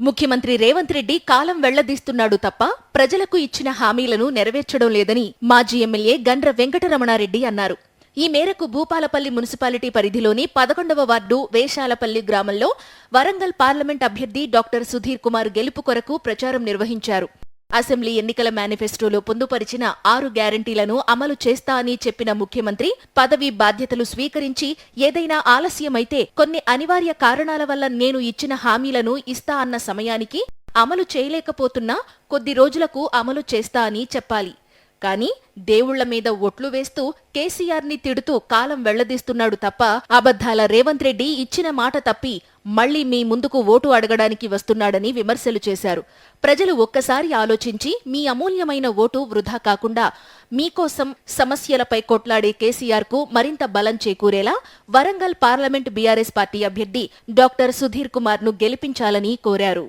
ముఖ్యమంత్రి రేవంత్ రెడ్డి కాలం వెళ్ళదీస్తున్నాడు తప్ప ప్రజలకు ఇచ్చిన హామీలను నెరవేర్చడం లేదని మాజీ ఎమ్మెల్యే గండ్ర వెంకటరమణారెడ్డి అన్నారు. ఈ మేరకు భూపాలపల్లి మున్సిపాలిటీ పరిధిలోని పదకొండవ వార్డు వేషాలపల్లి గ్రామంలో వరంగల్ పార్లమెంట్ అభ్యర్థి డాక్టర్ సుధీర్ కుమార్ గెలుపు కొరకు ప్రచారం నిర్వహించారు. అసెంబ్లీ ఎన్నికల మేనిఫెస్టోలో పొందుపరిచిన ఆరు గ్యారంటీలను అమలు చేస్తా అని చెప్పిన ముఖ్యమంత్రి పదవి బాధ్యతలు స్వీకరించి ఏదైనా ఆలస్యమైతే కొన్ని అనివార్య కారణాల వల్ల నేను ఇచ్చిన హామీలను ఇస్తా అన్న సమయానికి అమలు చేయలేకపోతున్నా కొద్ది రోజులకు అమలు చేస్తా అని చెప్పాలి. కానీ దేవుళ్ళ మీద ఒట్లు వేస్తూ కేసీఆర్ని తిడుతూ కాలం వెళ్ళదీస్తున్నాడు తప్ప అబద్ధాల రేవంత్ రెడ్డి ఇచ్చిన మాట తప్పి మళ్ళీ మీ ముందుకు ఓటు అడగడానికి వస్తున్నాడని విమర్శలు చేశారు. ప్రజలు ఒక్కసారి ఆలోచించి మీ అమూల్యమైన ఓటు వృధా కాకుండా మీకోసం సమస్యలపై కొట్లాడే కేసీఆర్కు మరింత బలం చేకూరేలా వరంగల్ పార్లమెంట్ బీఆర్ఎస్ పార్టీ అభ్యర్థి డాక్టర్ సుధీర్ కుమార్ను గెలిపించాలని కోరారు.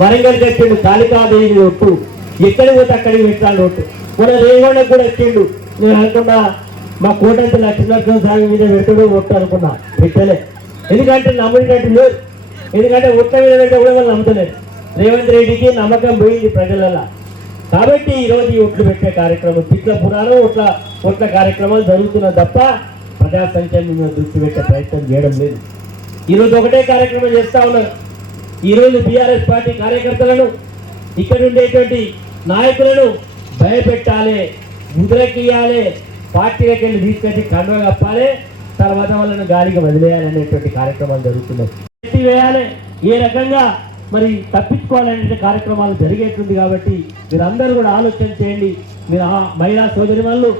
వరంగల్ కాళికాదేవి ఒట్టు ఎక్కడికి పోతే అక్కడికి పెట్టాలి ఒట్టు. మన కూడా నేను అనుకున్నా మా కోటంత లక్ష్మీనరసింహ స్వామి మీద పెట్టుడు ఒట్టు అనుకున్నా. పెట్టలే. ఎందుకంటే నమ్మినట్టు లేదు. ఎందుకంటే ఒట్ట మీద పెడితే కూడా వాళ్ళు నమ్మతలేదు రేవంత్ రెడ్డికి నమ్మకం పోయింది ప్రజలలో. కాబట్టి ఈరోజు ఈ ఒట్లు పెట్టే కార్యక్రమం తిట్ల పురాణం ఒట్ల ఒట్ల కార్యక్రమాలు జరుగుతున్న తప్ప ప్రజా సంఖ్యను దృష్టి పెట్టే ప్రయత్నం చేయడం లేదు. ఈరోజు ఒకటే కార్యక్రమం చేస్తా ఉన్నారు. ఈరోజు బీఆర్ఎస్ పార్టీ కార్యకర్తలను ఇక్కడ ఉండేటువంటి నాయకులను భయపెట్టాలి ముద్రకియాలి పార్టీలకు వెళ్ళి తీసుకొచ్చి కండువ కప్పాలి తర్వాత వాళ్ళను గాలికి వదిలేయాలనేటువంటి కార్యక్రమాలు జరుగుతున్నాయి. ఎత్తి వేయాలి. ఏ రకంగా మరి తప్పించుకోవాలనే కార్యక్రమాలు జరిగేటుంది కాబట్టి మీరందరూ కూడా ఆలోచన చేయండి. మీరు ఆ మహిళా సోదరి వాళ్ళు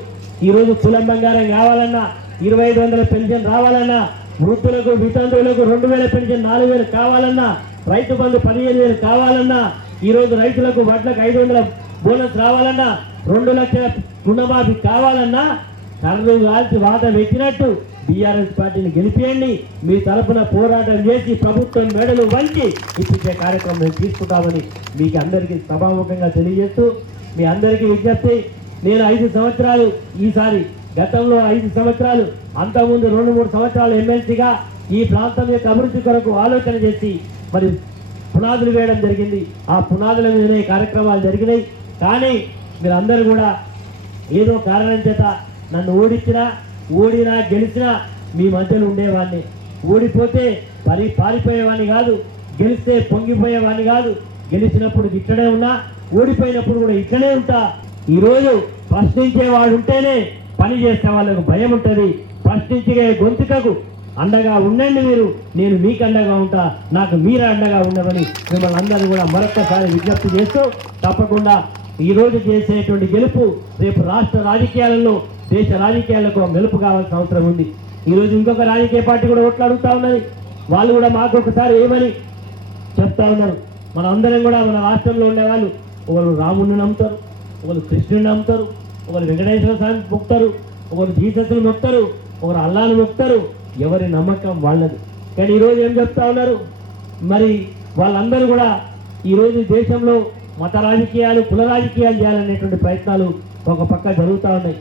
ఈరోజు కులం బంగారం కావాలన్నా ఇరవై ఐదు వందల పెన్షన్ రావాలన్నా వృద్ధులకు వితంతువులకు రెండు వేల పెన్షన్ నాలుగు వేలు కావాలన్నా రైతు బంధు పదిహేను వేలు కావాలన్నా ఈరోజు రైతులకు వడ్లకు ఐదు వందల బోనస్ రావాలన్నా రెండు లక్షల రుణమాఫీ కావాలన్నా కళ్ళు కాల్చి వాత పెట్టినట్టు బీఆర్ఎస్ పార్టీని గెలిపియండి. మీ తరపున పోరాటం చేసి ప్రభుత్వం మెడలు వంచి ఇప్పించే కార్యక్రమం మేము తీసుకుంటామని మీకు అందరికీ సభాముఖంగా తెలియజేస్తూ మీ అందరికీ విజ్ఞప్తి. నేను ఐదు సంవత్సరాలు ఈసారి గతంలో ఐదు సంవత్సరాలు అంతకుముందు రెండు మూడు సంవత్సరాలు ఎమ్మెల్సీగా ఈ ప్రాంతం యొక్క అభివృద్ధి కొరకు ఆలోచన చేసి మరి పునాదులు వేయడం జరిగింది. ఆ పునాదుల మీదనే కార్యక్రమాలు జరిగినాయి. కానీ మీరందరూ కూడా ఏదో కారణం చేత నన్ను ఓడించినా ఓడినా గెలిచినా మీ మధ్యలో ఉండేవాడిని. ఓడిపోతే పరి పారిపోయేవాడిని కాదు గెలిస్తే పొంగిపోయేవాడిని కాదు. గెలిచినప్పుడు ఇక్కడే ఉన్నా ఓడిపోయినప్పుడు కూడా ఇక్కడే ఉంటా. ఈరోజు ప్రశ్నించేవాడు ఉంటేనే పని చేసే వాళ్ళకు భయం ఉంటుంది. ప్రశ్నించే గొంతుకకు అండగా ఉండండి మీరు. నేను మీకు అండగా ఉంటా. నాకు మీరే అండగా ఉండమని మిమ్మల్ని అందరూ కూడా మరొక్కసారి విజ్ఞప్తి చేస్తూ తప్పకుండా ఈరోజు చేసేటువంటి గెలుపు రేపు రాష్ట్ర రాజకీయాలలో దేశ రాజకీయాలకు మెలుపు కావాల్సిన అవసరం ఉంది. ఈరోజు ఇంకొక రాజకీయ పార్టీ కూడా ఓట్లు అడుగుతా ఉన్నది. వాళ్ళు కూడా మాకు ఒకసారి ఏమని చెప్తా ఉన్నారు. మన అందరం కూడా మన రాష్ట్రంలో ఉండేవాళ్ళు ఒకరు రాముడిని నమ్ముతారు ఒకరు కృష్ణుని నమ్ముతారు ఒకరు వెంకటేశ్వర స్వామిని మొక్తారు ఒకరు జీసస్ని మొక్తారు ఒకరు అల్లాను మొక్తారు ఎవరి నమ్మకం వాళ్ళది. కానీ ఈరోజు ఏం చెప్తా ఉన్నారు? మరి వాళ్ళందరూ కూడా ఈరోజు దేశంలో మత రాజకీయాలు కుల రాజకీయాలు చేయాలనేటువంటి ప్రయత్నాలు ఒక పక్క జరుగుతూ ఉన్నాయి.